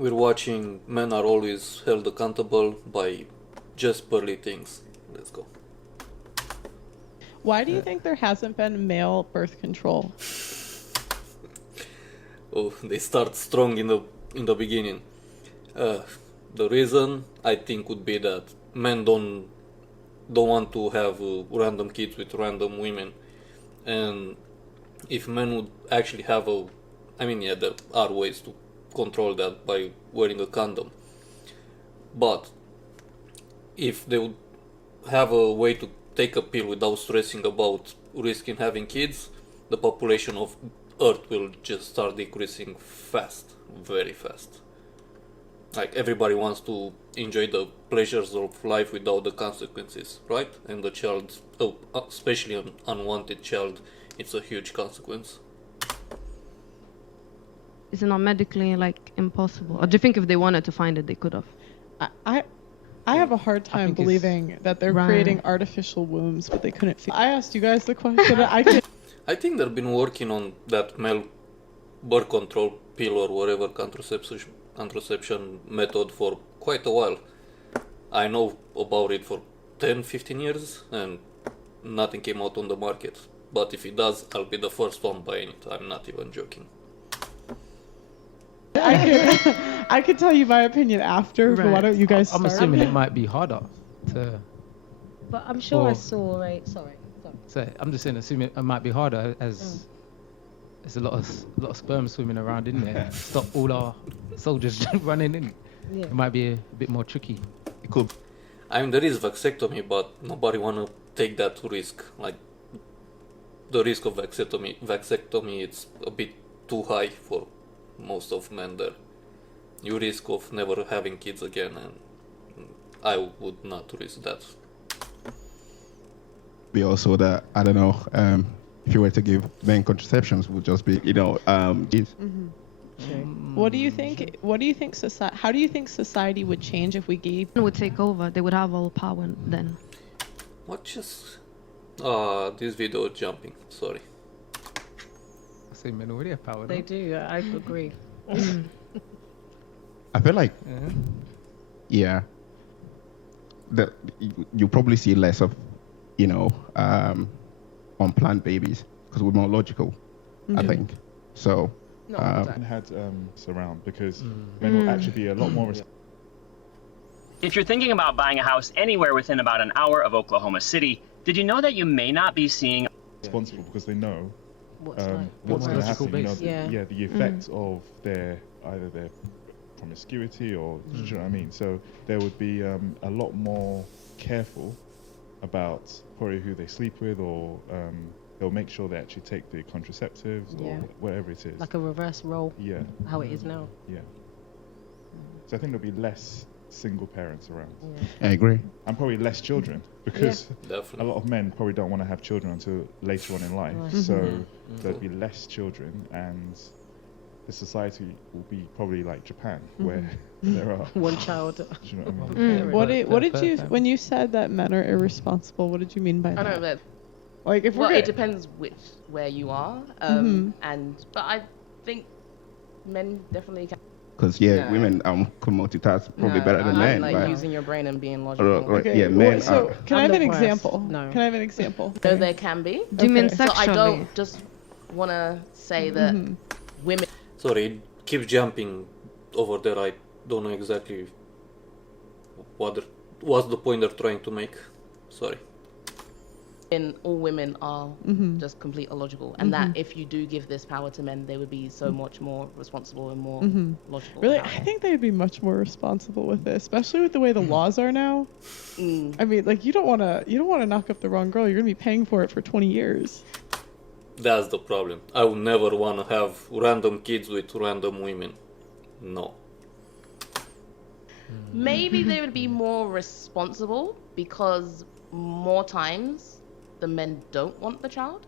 We're watching Men Are Always Held Accountable by Just Pearly Things. Let's go. Why do you think there hasn't been male birth control? Oh, they start strong in the beginning. The reason I think would be that men don't want to have random kids with random women, and if men would actually have there are ways to control that by wearing a condom. But if they would have a way to take a pill without stressing about risking having kids, the population of Earth will just start decreasing fast, very fast. Like everybody wants to enjoy the pleasures of life without the consequences, right? And the child, especially an unwanted child, it's a huge consequence. Is it not medically impossible? Or do you think if they wanted to find it, they could have? I have a hard time believing that they're creating artificial wombs, but they couldn't. I asked you guys the question. I think they've been working on that male birth control pill or whatever contraception method for quite a while. I know about it for 10-15 years and nothing came out on the market. But if it does, I'll be the first one buying it. I'm not even joking. I could tell you my opinion after, but why don't you guys start? I'm assuming it might be harder to... But I'm sure I saw, right? Sorry. So I'm just saying, assuming it might be harder as there's a lot of sperm swimming around in there. Stop all our soldiers running in. Yeah. It might be a bit more tricky. It could. I mean, there is vasectomy, but nobody wanna take that risk. Like the risk of vasectomy, it's a bit too high for most of men there. You risk of never having kids again, and I would not risk that. Be also that, I don't know, if you were to give men contraceptions, would just be, kids. Mm-hmm. Sure. What do you think? What do you think? How do you think society would change if we gave? Would take over. They would have all power then. What just? This video jumping. Sorry. I say men already have power. They do. I agree. I feel like, that you probably see less of, unplanned babies because we're more logical, I think. So. No, had surround because men will actually be a lot more. If you're thinking about buying a house anywhere within about an hour of Oklahoma City, did you know that you may not be seeing responsible because they know what's going to happen? The effects of either their promiscuity or do you know what I mean? So there would be a lot more careful about probably who they sleep with, or they'll make sure they actually take the contraceptives or whatever it is. Like a reverse role. Yeah. How it is now. Yeah. So I think there'll be less single parents around. I agree. And probably less children because a lot of men probably don't want to have children until later on in life. So there'll be less children, and the society will be probably like Japan, where there are one child. Do you know what I mean? What did you when you said that men are irresponsible? What did you mean by that? I know that. Like if it depends where you are, but I think men definitely can. Because women can multitask probably better than men. Like using your brain and being logical. Men. So can I have an example? No. Can I have an example? So there can be. Do you mean sexually? So I don't just want to say that women. Sorry, it keeps jumping over there. I don't know exactly what's the point they're trying to make. Sorry. And all women are just complete illogical, and that if you do give this power to men, they would be so much more responsible and more logical. Really, I think they'd be much more responsible with this, especially with the way the laws are now. I mean, like you don't want to knock up the wrong girl. You're gonna be paying for it for 20 years. That's the problem. I would never want to have random kids with random women. No. Maybe they would be more responsible because more times the men don't want the child,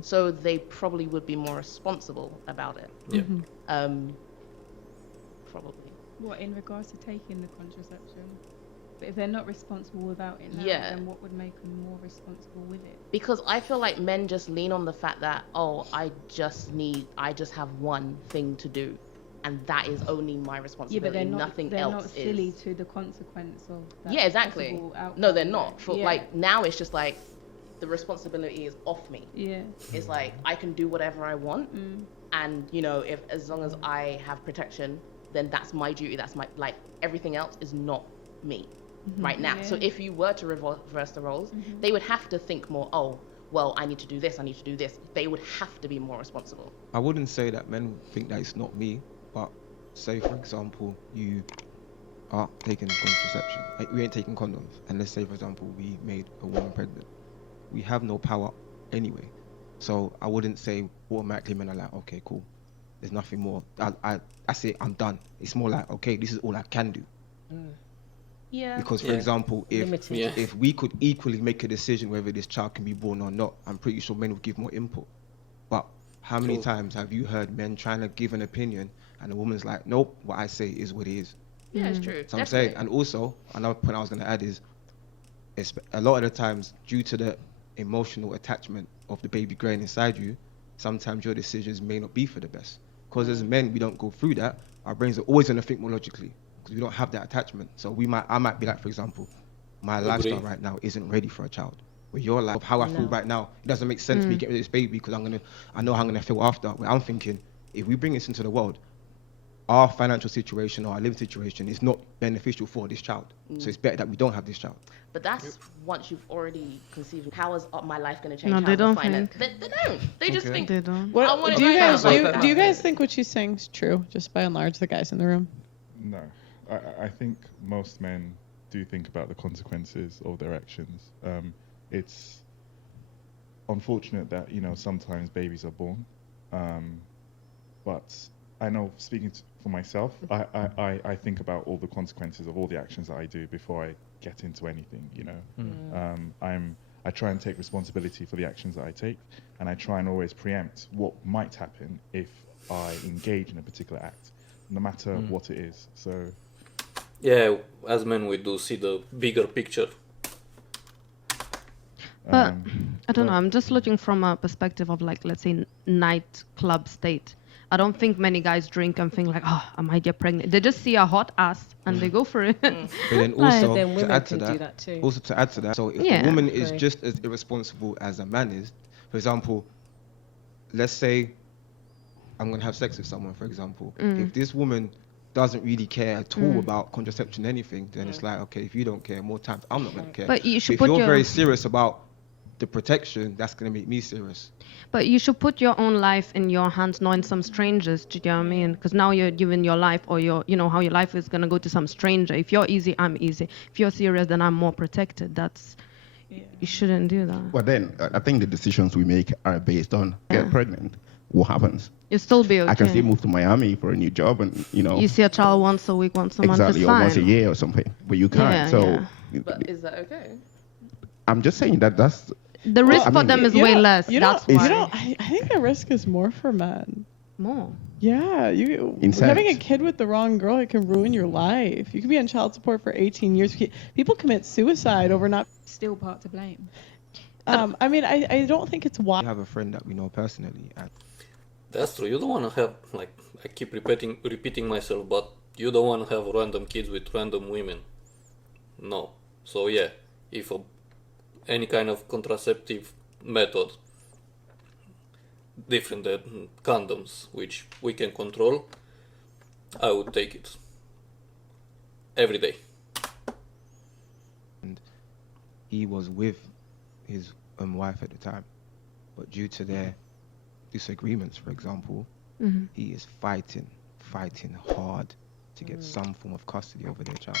so they probably would be more responsible about it. Yeah. Probably. What, in regards to taking the contraception? But if they're not responsible without it now, then what would make them more responsible with it? Because I feel like men just lean on the fact that, I just have one thing to do. and that is only my Yeah, responsibility. but they're not. Nothing they're else not is. silly to the consequence of that. Yeah, exactly. possible outcome, No, they're right? not. For Yeah. like now, it's just like the responsibility is off me. Yeah. It's like I can do whatever I want, and you know, if as long as I have protection, then that's my duty. That's my like everything else is not me right now. So Yeah. if you were to reverse the roles, they would have to think more. Oh, well, I need to do this. I need to do this. They would have to be more responsible. I wouldn't say that men think that it's not me, but say for example you are taking contraception, like we ain't taking condoms, and let's say for example we made a woman pregnant, we have no power anyway. So I wouldn't say automatically men are like, okay, cool, there's nothing more. I say I'm done. It's more like, okay, this is all I can do. Yeah. Because for example, Limited. if we could equally make a decision whether this child can be born or not, I'm pretty sure men would give more input. But how many times have you heard men trying to give an opinion and a woman's like, nope, what I say is what it is. Yeah, it's true. So I'm saying, and also another point I was going to add is, it's a lot of the times due to the emotional attachment of the baby growing inside you, sometimes your decisions may not be for the best. Because as men, we don't go through that. Our brains are always going to think more logically because we don't have that attachment. So I might be like, for example, my lifestyle right now isn't ready for a child. Where your life, how I feel right now, it doesn't make sense for me getting rid of this baby because I know how I'm gonna feel after. Where I'm thinking, if we bring this into the world, our financial situation or our living situation is not beneficial for this child. So it's better that we don't have this child. But that's once you've already conceived. How is my life going to change? No, How's they the don't finance? think. They don't. They just think. They don't. I want it Do you right guys now. do you guys think what she's saying is true? Just by and large, the guys in the room. No, I think most men do think about the consequences of their actions. It's unfortunate that sometimes babies are born, but I know speaking for myself, I think about all the consequences of all the actions that I do before I get into anything. I try and take responsibility for the actions that I take, and I try and always preempt what might happen if I engage in a particular act, no matter what it is. So yeah, as men we do see the bigger picture. But I don't know. I'm just looking from a perspective of like, let's say, nightclub state. I don't think many guys drink and think like, oh, I might get pregnant. They just see a hot ass and they go for it. But then also Then women to add can to do that, that too. also to add to that, so if Yeah. the woman is Agree. just as irresponsible as a man is, for example, let's say I'm gonna have sex with someone, for example. If this woman doesn't really care at all about contraception, anything, then it's like, okay, if you don't care, more times I'm not gonna care. But you should if put you're your- very serious about the protection, that's gonna make me serious. But you should put your own life in your hands, not in some strangers. Do you know what I mean? Because now you're giving your life, or how your life is gonna go to some stranger. If you're easy, I'm easy. If you're serious, then I'm more protected. You shouldn't do that. But then I think the decisions we make are based on get pregnant. What happens? You'll still be okay. I can still move to Miami for a new job, and You see a child once a week, once a month. exactly, It's or fine. once a year or something. But you can't. But is that okay? I'm just saying that's The risk I for mean, them is You way don't- less. you That's don't- why. you don't- I think the risk is more for men. More. Yeah, In having a sex. kid with the wrong girl, it can ruin your life. You could be on child support for 18 years. People commit suicide over not. Still part to blame. I mean, I don't think it's We wise. have a friend that we know personally, and That's true. You don't want to have, like, I keep repeating myself, but you don't want to have random kids with random women. No. So yeah, if any kind of contraceptive method, different than condoms, which we can control, I would take it every day. he was with his wife at the time, but due to their disagreements, for example, he is fighting hard to get some form of custody over their child.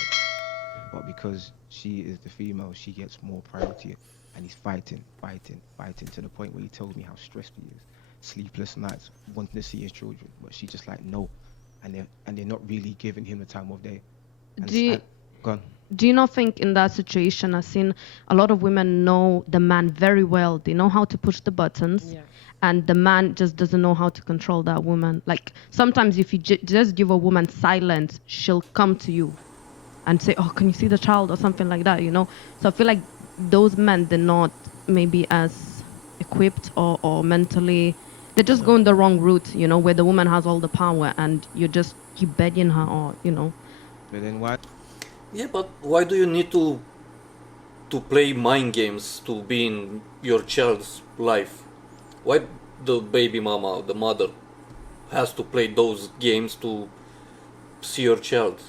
But because she is the female, she gets more priority, and he's fighting to the point where he told me how stressed he is, sleepless nights, wanting to see his children, but she's just like no, and they're not really giving him the time of day. And Do you- go on. Do you not think in that situation, I've seen a lot of women know the man very well. They know how to push the buttons. Yeah. And the man just doesn't know how to control that woman. Like sometimes if you just give a woman silence, she'll come to you and say, oh, can you see the child or something like that, So I feel like those men, they're not maybe as equipped or mentally, they're just going the wrong route, where the woman has all the power and you're just keep begging her, or But then why? Yeah, but why do you need to play mind games to be in your child's life? Why the baby mama, the mother, has to play those games to see your child?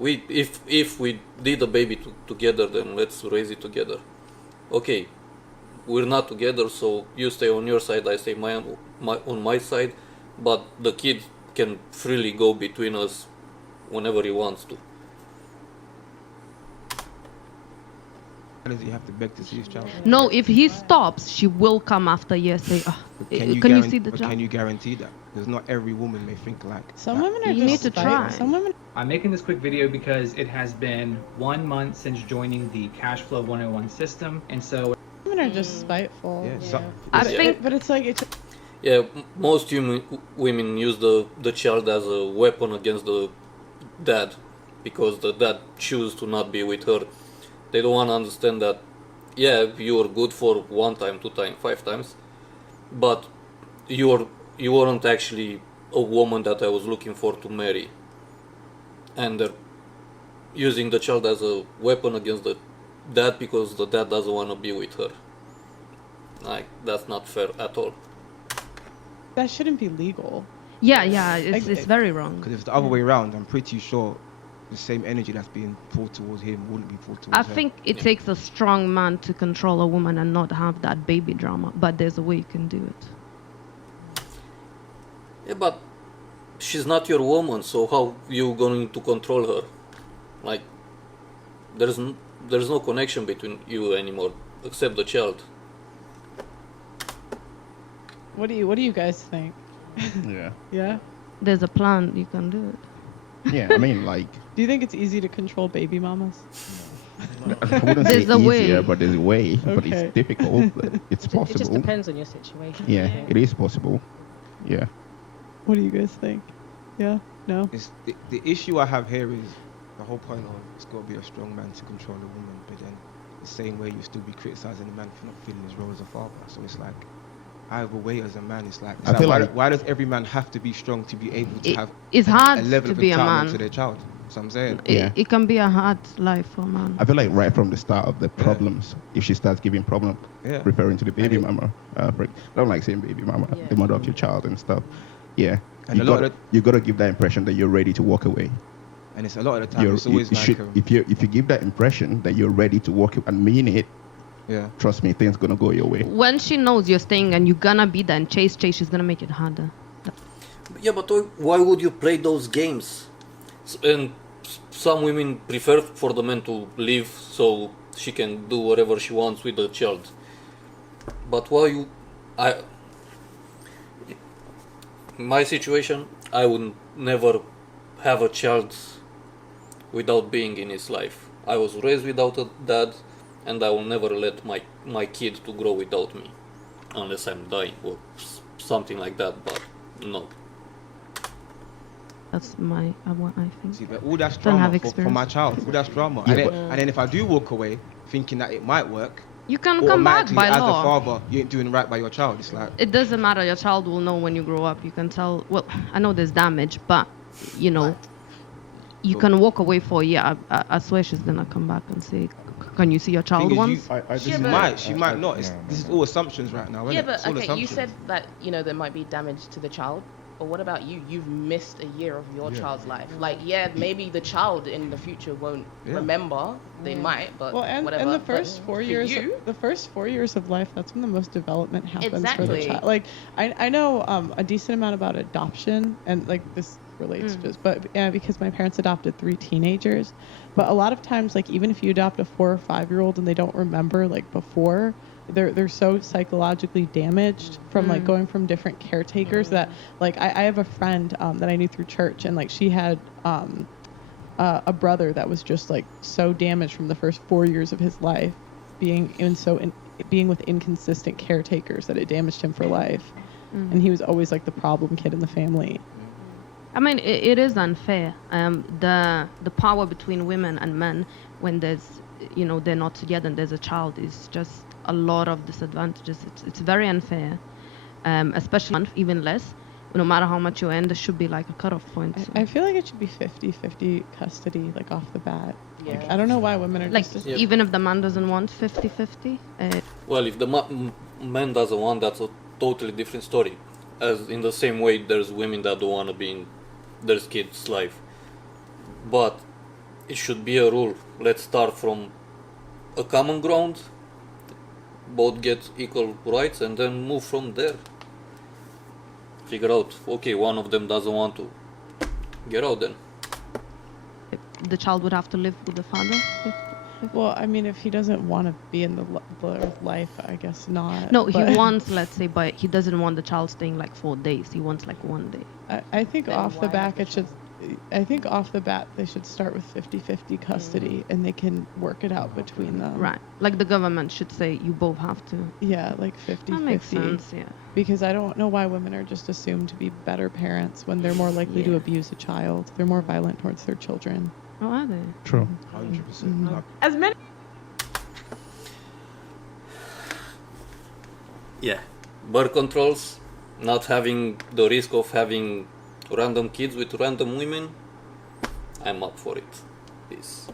If we did a baby together, then let's raise it together. Okay, we're not together, so you stay on your side, I stay on my side, but the kid can freely go between us whenever he wants to. Why does he have to beg to see his child? No, if he stops, she will come after years. Say, can you see the child? Can you guarantee that? Because not every woman may think like. Some women are You need to try. Some women. I'm making this quick video because it has been 1 month since joining the Cashflow 101 system, and so Women are just spiteful. I think, but it's like it's. Yeah, most women use the child as a weapon against the dad, because the dad chooses to not be with her. They don't want to understand that, yeah, you were good for 1 time, 2 times, 5 times, but you weren't actually a woman that I was looking for to marry. And they're using the child as a weapon against the dad because the dad doesn't want to be with her. Like, that's not fair at all. That shouldn't be legal. yeah, it's very wrong. Because if it's the other way around, I'm pretty sure the same energy that's being poured towards him wouldn't be poured towards I her. think it takes a strong man to control a woman and not have that baby drama, but there's a way you can do it. Yeah, but she's not your woman, so how you going to control her? Like, there's no connection between you anymore, except the child. What do you guys think? Yeah. Yeah. There's a plan, you can do it. Yeah, I mean, like, Do you think it's easy to control baby mamas? I wouldn't There's say a easier, way. but there's a way. But Okay. it's difficult. But it's It just possible. depends on your situation. Yeah, it is possible. Yeah. What do you guys think? Yeah. No. It's the issue I have here is the whole point of it's got to be a strong man to control a woman, but then the same way you still be criticizing a man for not feeling his role as a father. So it's like either way, as a man, it's like, I feel like- why does every man have to be strong to be able to It- have it's a hard level to of be a entitlement man. to their child? So I'm saying. It can be a hard life for a man. I feel like right from the start of the problems, if she starts giving problem, Yeah. referring to the baby mama, I don't like saying baby mama, the mother of your child and stuff. Yeah. And a lot of you gotta give that impression that you're ready to walk away. And it's a lot of the time, it's always you like, should, if you give that impression that you're ready to walk and mean it, yeah, trust me, things gonna go your way. When she knows you're staying and you're gonna be there and chase, she's gonna make it harder. Yeah, but why would you play those games? And some women prefer for the man to leave so she can do whatever she wants with the child. But why my situation, I would never have a child without being in his life. I was raised without a dad, and I will never let my kid to grow without me, unless I'm dying or something like that. But no. That's what I think. See, but all that's Don't have drama for experience. my child. All that's drama. Yeah, And then if I do walk away thinking that it might work, You can come back automatically by as law. a father, you ain't doing right by your child. It's like, It doesn't matter. Your child will know when you grow up. You can tell. Well, I know there's damage, but you can walk away for a year. I swear she's gonna come back and say, "Can you see your child thing is, once?" she might not. This is all assumptions right now. Isn't Yeah, it? but It's all okay, you assumptions. said that there might be damage to the child, but what about you? You've missed a year of your child's life. Like, yeah, maybe the child in the future won't remember. They might, but Well, and whatever. the But first for 4 years, you, the first 4 years of life, that's when the most development happens for the Exactly. child. Like, I know a decent amount about adoption, and like this relates to this, but because my parents adopted 3 teenagers, but a lot of times, like even if you adopt a 4 or 5-year-old and they don't remember like before, they're so psychologically damaged from like going from different caretakers that like I have a friend that I knew through church, and like she had a brother that was just like so damaged from the first 4 years of his life being with inconsistent caretakers that it damaged him for life. And he was always like the problem kid in the family. I mean, it is unfair. The power between women and men when there's they're not together and there's a child is just a lot of disadvantages. It's very unfair, especially even less. no matter how much you earn, there should be like a cutoff point. So. I feel like it should be 50-50 custody, like off the bat. Yeah. Like, I don't know why women are Like just Yep. even if the man doesn't want 50-50, Well, if the man doesn't want, that's a totally different story. As in the same way, there's women that don't want to be in their kids' life. But it should be a rule. Let's start from a common ground. Both get equal rights, and then move from there. Figure out. Okay, one of them doesn't want to. Get out then. the child would have to live with the father. Well, I mean, if he doesn't want to be in the life, I guess not. No, but he wants, let's say, but he doesn't want the child staying like 4 days. He wants like 1 day. I think Then off the why back the it should. I think off the bat they should start with 50-50 custody, and they can work it out between them. Right. Like the government should say you both have to. Yeah, like 50-50. That makes sense, yeah. Because I don't know why women are just assumed to be better parents when they're more likely to Yeah. abuse a child. They're more violent towards their children. Oh, are they? True. 100%. As many. Yeah. Birth controls, not having the risk of having random kids with random women, I'm up for it. Peace.